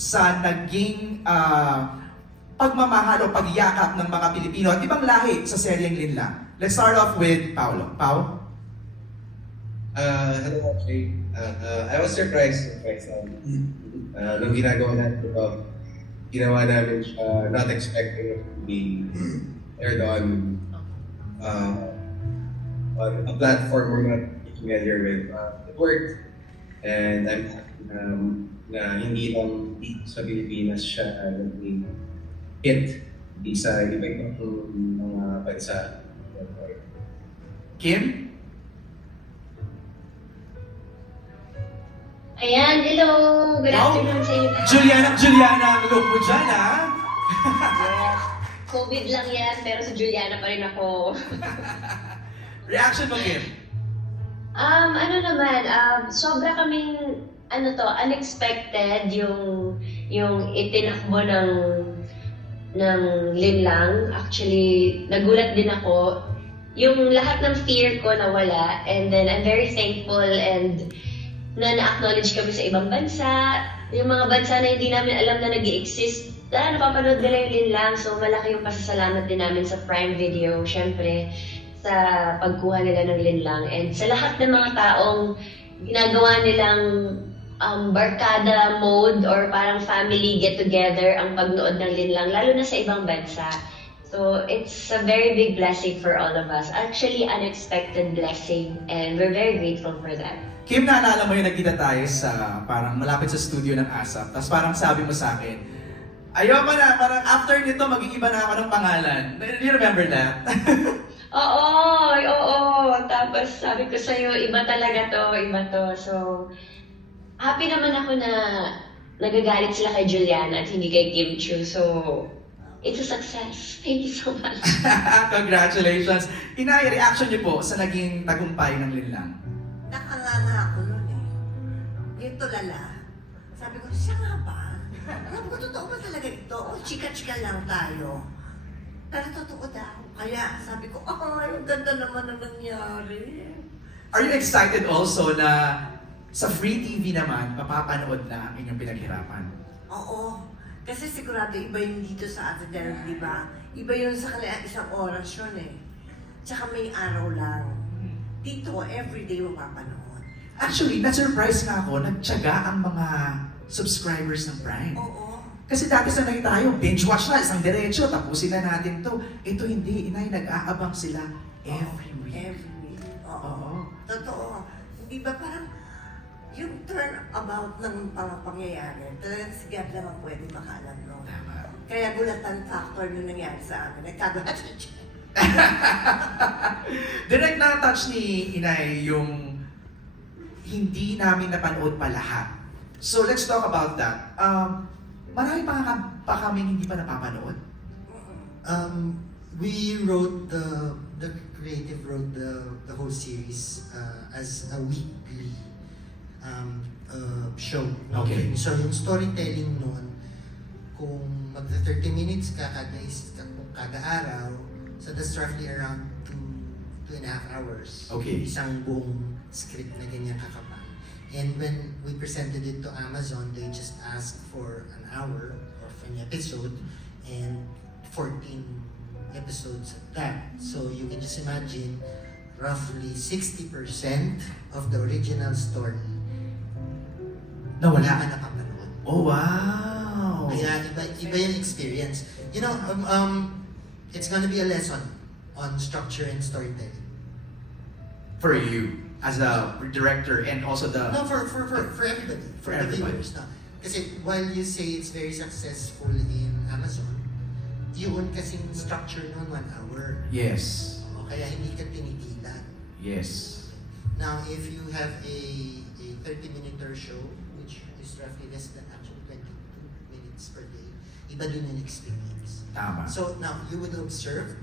sa naging ah, pagmamahal o pagyakap ng mga Pilipino at ibang lahi sa seryeng Linlang. Let's start off with Paolo. Pao? Uh, hello, Jay. Uh, uh, I was surprised, surprised na uh, nung ginagawa natin ito, ginawa namin siya not expecting it to be aired on uh, on a platform we're not familiar with. Uh, it worked. And I'm happy um, na hindi lang dito sa Pilipinas siya uh, naging hit di sa iba-ibang mga bansa. Kim? Ayan, hello! Good afternoon sa inyo. Juliana, Juliana ang look mo dyan, ha? COVID lang yan, pero sa Juliana pa rin ako. Reaction mo, Kim? Um, ano naman, um, sobra kaming, ano to, unexpected yung, yung itinakbo ng, ng linlang. Actually, nagulat din ako. Yung lahat ng fear ko nawala, and then I'm very thankful and na na-acknowledge kami sa ibang bansa. Yung mga bansa na hindi namin alam na nag exist ah, napapanood nila yung linlang. So, malaki yung pasasalamat din namin sa Prime Video, syempre, sa pagkuha nila ng linlang. And sa lahat ng mga taong ginagawa nilang um, barkada mode or parang family get-together ang pagnood ng linlang, lalo na sa ibang bansa. So, it's a very big blessing for all of us. Actually, unexpected blessing. And we're very grateful for that. Kim, naalala mo yung nagkita tayo sa parang malapit sa studio ng ASAP. Tapos parang sabi mo sa akin, ayoko na, parang after nito mag-iiba na ako ng pangalan. Do you remember that? Oo, oo. Tapos sabi ko sa'yo, iba talaga to, iba to. So, happy naman ako na nagagalit sila kay Juliana at hindi kay Kim Chu. So, it's a success. Thank you so much. Congratulations. Inay, reaction niyo po sa naging tagumpay ng Linlang. Nakanganga ako nun eh. Yung tulala. Sabi ko, siya nga ba? Sabi ko, totoo ba talaga ito? O chika-chika lang tayo. Pero totoo daw. Kaya sabi ko, ay, ang ganda naman ang nangyari. Are you excited also na sa free TV naman, mapapanood na ang inyong pinaghirapan? Oo. Kasi sigurado iba yung dito sa Ate Derek, di ba? Iba yun sa kanila isang oras yun eh. Tsaka may araw lang. Dito, everyday mapapanood. Actually, na-surprise nga ako, nagtyaga ang mga subscribers ng Prime. Oo. Kasi dati sanay tayo, binge watch na, isang diretso, tapusin na natin to. Ito hindi, inay, nag-aabang sila every week. Every week. Oo. Oo. Totoo. Di ba parang yung turn about ng mga pangyayari, talagang si God ang pwede makaalam no? Tama. Kaya gulatan factor nung nangyari sa amin. Nagkagulatan siya. Direct na touch ni Inay yung hindi namin napanood pa lahat. So let's talk about that. Um, marami pa, nga pa kami hindi pa napapanood. Um, we wrote the the creative wrote the the whole series uh, as a weekly um, uh, show. Okay. So yung storytelling noon, kung magta 30 minutes ka kada is kada araw, so that's roughly around two two and a half hours. Okay. Isang buong script na ganyan kakapal. And when we presented it to Amazon, they just asked for an hour of an episode and 14 episodes of that. So you can just imagine roughly 60% of the original story wala Nawala. ka napapanood. Oh, wow! Kaya iba, iba yung experience. You know, um, um, it's gonna be a lesson on structure and storytelling. For you, as a director and also the... No, for, for, for, for everybody. For the everybody. viewers. Kasi while you say it's very successful in Amazon, you yun kasing structure nun one hour. Yes. O kaya hindi ka tinigilan. Yes. Now, if you have a, a 30-minute show, which is roughly less than actually 22 minutes per day, iba dun yung experience. Tama. So now, you would observe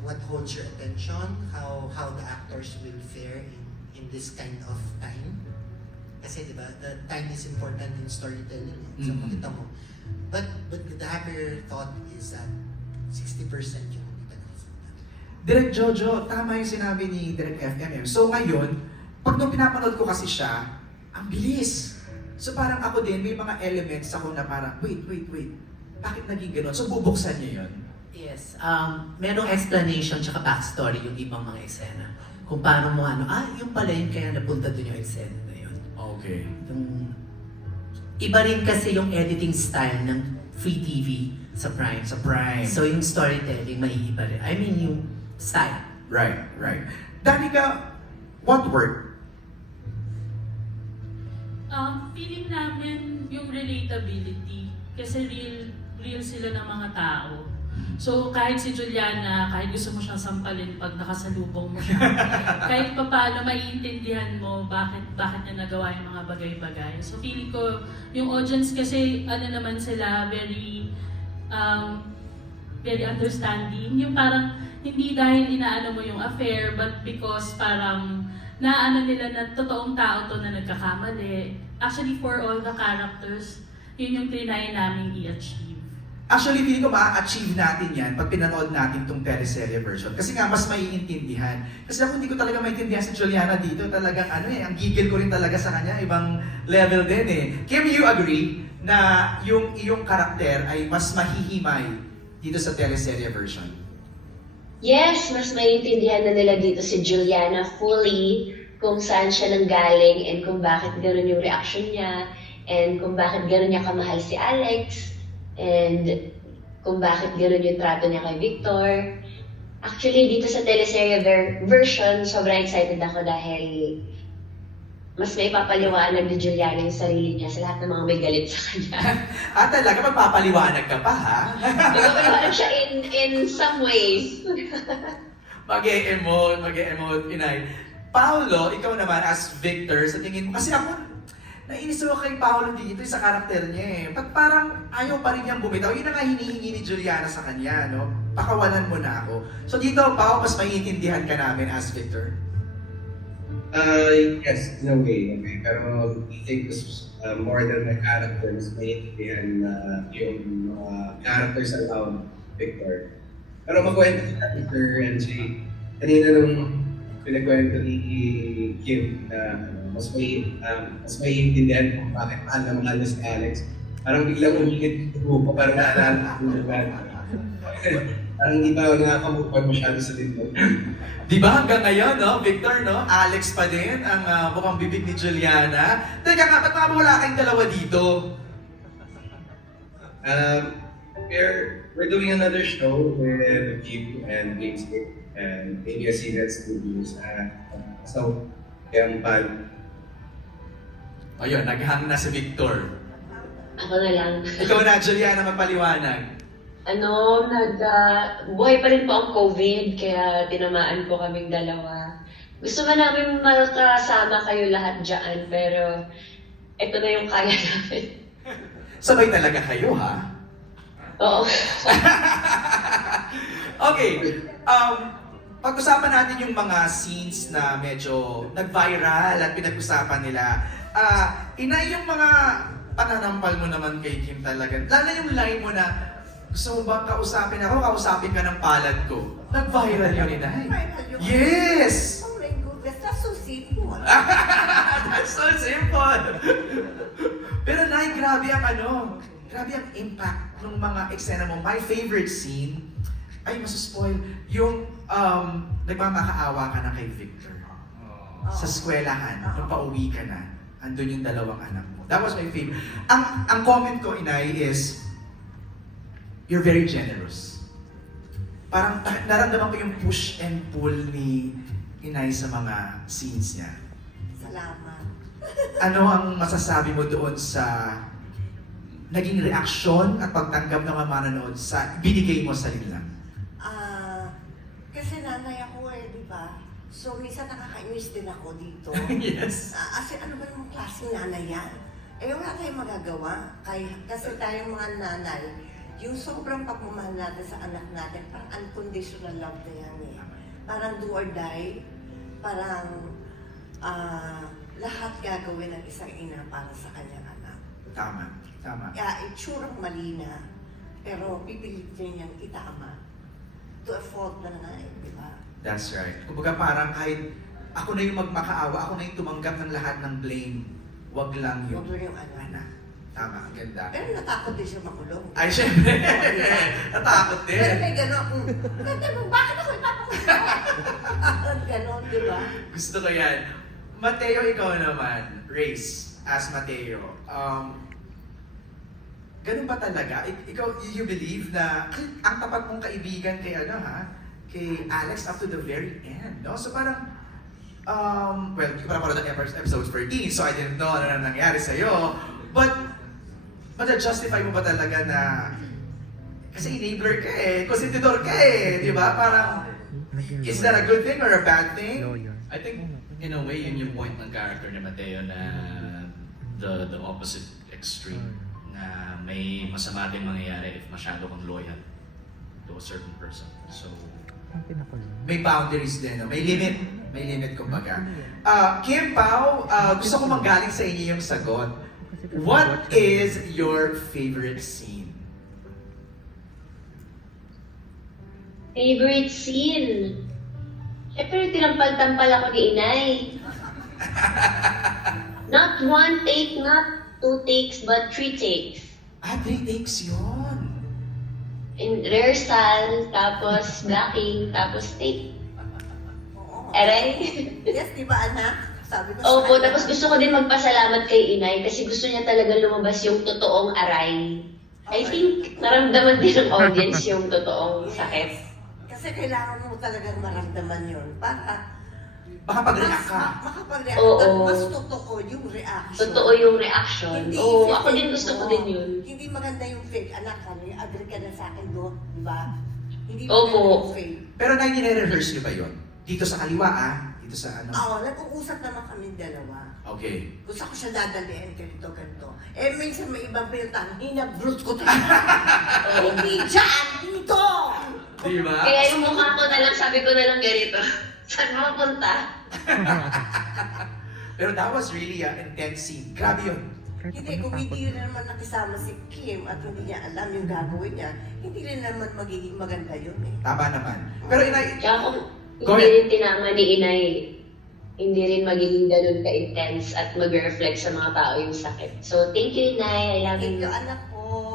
what holds your attention, how how the actors will fare in, in this kind of time. Kasi di ba, the time is important in storytelling. eh. So Mhm. makita mo. But, but the happier thought is that 60% yung. Direk Jojo, tama yung sinabi ni Direk FMM. So ngayon, pag nung pinapanood ko kasi siya, ang bilis. So parang ako din, may mga elements ako na parang, wait, wait, wait, bakit naging ganun? So bubuksan niyo yun. Yes. Um, merong explanation tsaka backstory yung ibang mga eksena. Kung paano mo ano, ah, yung pala yun kaya napunta dun yung eksena na yun. Okay. Yung, iba rin kasi yung editing style ng free TV sa Prime. Sa Prime. So yung storytelling, maiiba rin. I mean, yung style. Right, right. Danica, what worked? Um, feeling namin yung relatability kasi real real sila ng mga tao. So kahit si Juliana, kahit gusto mo siyang sampalin pag nakasalubong mo siya, kahit pa paano maiintindihan mo bakit bakit niya nagawa yung mga bagay-bagay. So feeling ko yung audience kasi ano naman sila very um, very understanding. Yung parang hindi dahil inaano mo yung affair but because parang naano nila na totoong tao to na nagkakamali. Actually, for all the characters, yun yung trinay namin i-achieve. Actually, feeling ko ma-achieve natin yan pag pinanood natin tong teleserye version. Kasi nga, mas maiintindihan. Kasi ako hindi ko talaga maintindihan si Juliana dito. Talagang ano eh, ang gigil ko rin talaga sa kanya. Ibang level din eh. Kim, you agree na yung iyong karakter ay mas mahihimay dito sa teleserye version? Yes, mas maiintindihan na nila dito si Juliana fully kung saan siya nanggaling and kung bakit gano'n yung reaction niya and kung bakit gano'n niya kamahal si Alex and kung bakit gano'n yung trato niya kay Victor. Actually, dito sa teleserye ver- version, sobrang excited ako dahil mas may papaliwanag ni Juliana yung sarili niya sa lahat ng mga may galit sa kanya. Ah, talaga magpapaliwanag ka pa ha? Nagpapaliwanag siya in, in some ways. Mag-e-emote, mag-e-emote, inay. Paolo, ikaw naman as Victor, sa tingin mo, kasi ako, nainis ako kay Paolo dito sa karakter niya eh. Ba't parang ayaw pa rin niyang bumitaw? Yun ang hinihingi ni Juliana sa kanya, no? Pakawalan mo na ako. So dito, Pao, mas maiintindihan ka namin as Victor. Uh, yes, in a way. Okay. Pero I think this uh, more than my characters, maintindihan na yung mga characters around Victor. Pero magkwento si Victor and si kanina nung pinagkwento ni Kim na ano, mas may um, mas may intindihan kung bakit mahal na mahal na si Alex. Parang biglang yung grupo, parang naalala ko yung Parang hindi ba nakakamukha masyado sa dito. Di ba hanggang ngayon, no? Victor, no? Alex pa din ang ah, mukhang bibig ni Juliana. Teka nga, ba't wala kayong dalawa dito? Um, we're we're doing another show with Kim and Gamescape and maybe a Seanet Studios. Uh, so, yung band. Ayun, naghang na si Victor. Ako na lang. Ikaw na, Juliana, magpaliwanag. Ano, nag, ah, buhay pa rin po ang COVID, kaya tinamaan po kaming dalawa. Gusto man namin makasama kayo lahat dyan, pero ito na yung kaya namin. Sabay talaga kayo, ha? Oo. okay. Um, pag-usapan natin yung mga scenes na medyo nag-viral at pinag-usapan nila. Ah, ina yung mga pananampal mo naman kay Kim talaga. Lalo yung line mo na, gusto mo bang kausapin ako, kausapin ka ng palad ko. Nag-viral yun, inay. Yes! Oh my goodness, that's so simple. That's so simple. Pero Nay, grabe ang ano, grabe ang impact ng mga eksena mo. My favorite scene, ay masuspoil, yung um, nagmamakaawa ka na kay Victor. Sa eskwelahan, nung pauwi ka na, andun yung dalawang anak mo. That was my favorite. Ang, ang comment ko, Inay, is, you're very generous. Parang naramdaman ko yung push and pull ni Inay sa mga scenes niya. Salamat. Ano ang masasabi mo doon sa naging reaksyon at pagtanggap ng mga manonood sa binigay mo sa Linlang? Ah, kasi nanay ako eh, di ba? So, minsan nakakainis din ako dito. yes. Ah, kasi ano ba yung klaseng nanay yan? Eh, wala tayong magagawa. Kay, kasi tayong mga nanay, yung sobrang pagmamahal natin sa anak natin, parang unconditional love na yan eh. Parang do or die, parang ah, lahat gagawin ng isang ina para sa kanyang anak. Tama. Tama. Kaya itsurang mali na, pero pipilit niya niyang itama. To a fault na nga eh, di ba? That's right. Kumbaga parang kahit ako na yung magmakaawa, ako na yung tumanggap ng lahat ng blame. wag lang yung Huwag lang yung ano. anak. Tama, ang ganda. Pero natakot din siya makulong. Ay, syempre. Natakot Pero din. may gano'n, mm, ganda mo, bakit ako ipapakulong? Ganon, di ba? Gusto ko yan. Mateo, ikaw naman. Race, as Mateo. Um, ganun ba talaga? Ik- ikaw, you believe na ang tapat mong kaibigan kay ano ha? Kay Alex up to the very end, no? So parang, um, well, hindi ko pa napanood ang epi- episode 13, so I didn't know ano na nangyari sa'yo. But, justify mo ba talaga na kasi enabler ka eh, konsentidor ka eh, di ba? Parang, is that a good thing or a bad thing? I think, in a way, yun yung point ng character ni Mateo na the the opposite extreme. Na may masama din mangyayari if masyado kang loyal to a certain person. So, may boundaries din, no? may limit. May limit kumbaga. Ah, Kim Pao, ah, gusto ko manggaling sa inyo yung sagot. What is your favorite scene? Favorite scene? Siyempre, tinampal-tampal ako ni Inay. not one take, not two takes, but three takes. Ah, three takes yun. In rehearsal, tapos blocking, tapos take. Oo. Aray? Yes, di ba anak? Sabi ko Opo, kanya. tapos gusto ko din magpasalamat kay Inay kasi gusto niya talaga lumabas yung totoong aray. I think naramdaman din ng audience yung totoong sakit. Kasi kailangan mo talagang maramdaman yun para Baka pag-react ka. mas- makapag-react Oo. at mas totoo yung reaction. Totoo yung reaction. Hindi Oo, fake ako din gusto ko din yun. Hindi maganda yung fake. Anak, ano, agree ka na sa akin doon, di ba? Hindi Opo. maganda yung fake. Pero na nire-rehearse nyo ba yun? Dito sa kaliwa ah? Dito sa ano? Oo, nag-uusap naman kami dalawa. Okay. Gusto ko siya dadalihin, ganito, ganito. Eh, minsan may ibang pinuntahan, hinabrut ko talaga. Hindi dyan, dito! Di ba? Kaya yung mukha ko na lang, sabi ko na lang ganito. Saan mo punta? Pero that was really an intense scene. Grabe yun. Hindi, kung hindi rin naman nakisama si Kim at hindi niya alam yung gagawin niya, hindi rin naman magiging maganda yun eh. Tama naman. Pero inay, Kaya kung Go hindi ahead. rin tinama ni Inay, hindi rin magiging ganun ka-intense at mag-reflect sa mga tao yung sakit. So, thank you, Inay. I love Thank you. you, anak ko.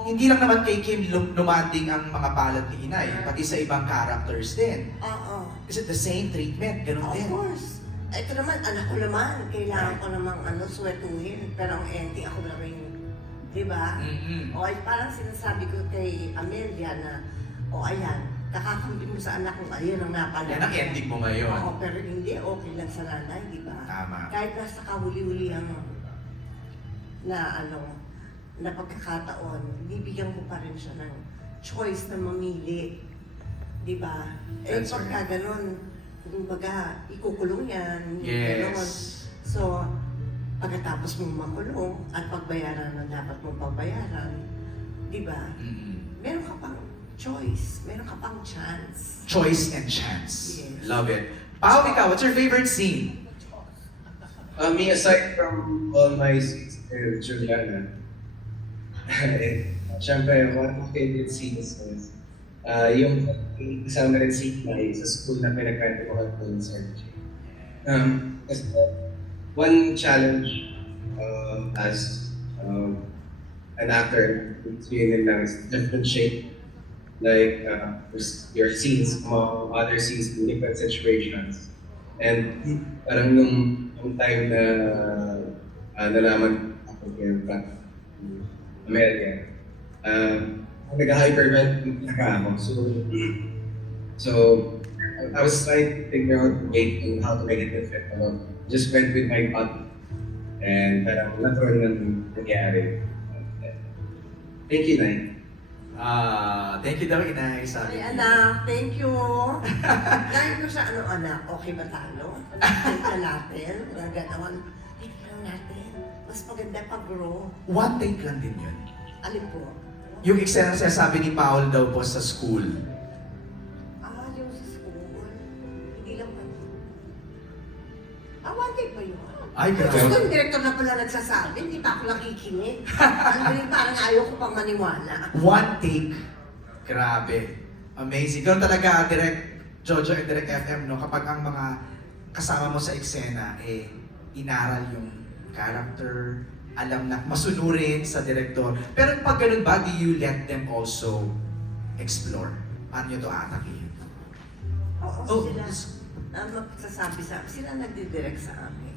Hindi lang naman kay Kim lum- lumanding ang mga palad ni Inay, pati sa ibang characters din. Oo. Is it the same treatment? Ganun Of din. course. Ito naman, anak ko naman. Kailangan ko namang ano, swetuhin. Pero ang ending ako na rin, di ba? Mm-mm. O ay parang sinasabi ko kay Amelia na, o ayan, nakakampi mo sa anak kung ayun ang napala. Yan ang ending mo ngayon. Oo, pero hindi, okay lang sa nanay, di ba? Tama. Kahit nasa kahuli-huli ang na ano, na pagkakataon, bibigyan mo pa rin siya ng choice na mamili. Di ba? Eh, That's pagka ganun, kumbaga, ikukulong yan. ganun. Yes. So, pagkatapos mong makulong at pagbayaran na dapat mong pagbayaran, di ba? Mm-mm. Meron ka pang choice, meron ka pang chance. Choice and chance. Yes. Love it. Pao, ikaw, what's your favorite scene? Uh, me, aside from all my scenes with Juliana, eh, syempre, one of my favorite scenes is uh, yung kasama rin si May sa school na pinagkwento ko at doon sa. Um, kasi one challenge uh, as um, an actor between lang is different shape. Like, uh, your scenes, other scenes in different situations. And parang nung, nung time na uh, nalaman ako kay Frank Amelia, um, nag-hypervent ako. So, so I was trying to figure out a way to how to make it fit. Ano, just went with my gut. And parang natural na nangyari. Thank you, Nay. Ah, thank you daw, Inay. Sabi Ay, anak, thank you. Dahil ko sa ano, anak, okay ba talo? Na natin, na Mas maganda pag-grow. One take lang din yun. Alin po? Yung eksena na sinasabi ni Paul daw po sa school. Ah, yung sa school. Hindi lang ba? Ah, one take ba yun? Ay, Gusto grabe. ko yung director na pala nagsasabi, hindi pa ako nakikinig. ano rin, parang ayaw ko pang maniwala. One take. Grabe. Amazing. Doon talaga, direct Jojo and direct FM, no? Kapag ang mga kasama mo sa eksena, eh, inaral yung character, alam na, masunurin sa director. Pero pag ganun ba, do you let them also explore? Paano nyo to atakin? Oo, Oh, sila. Ang magsasabi sa sila nagdidirect sa amin.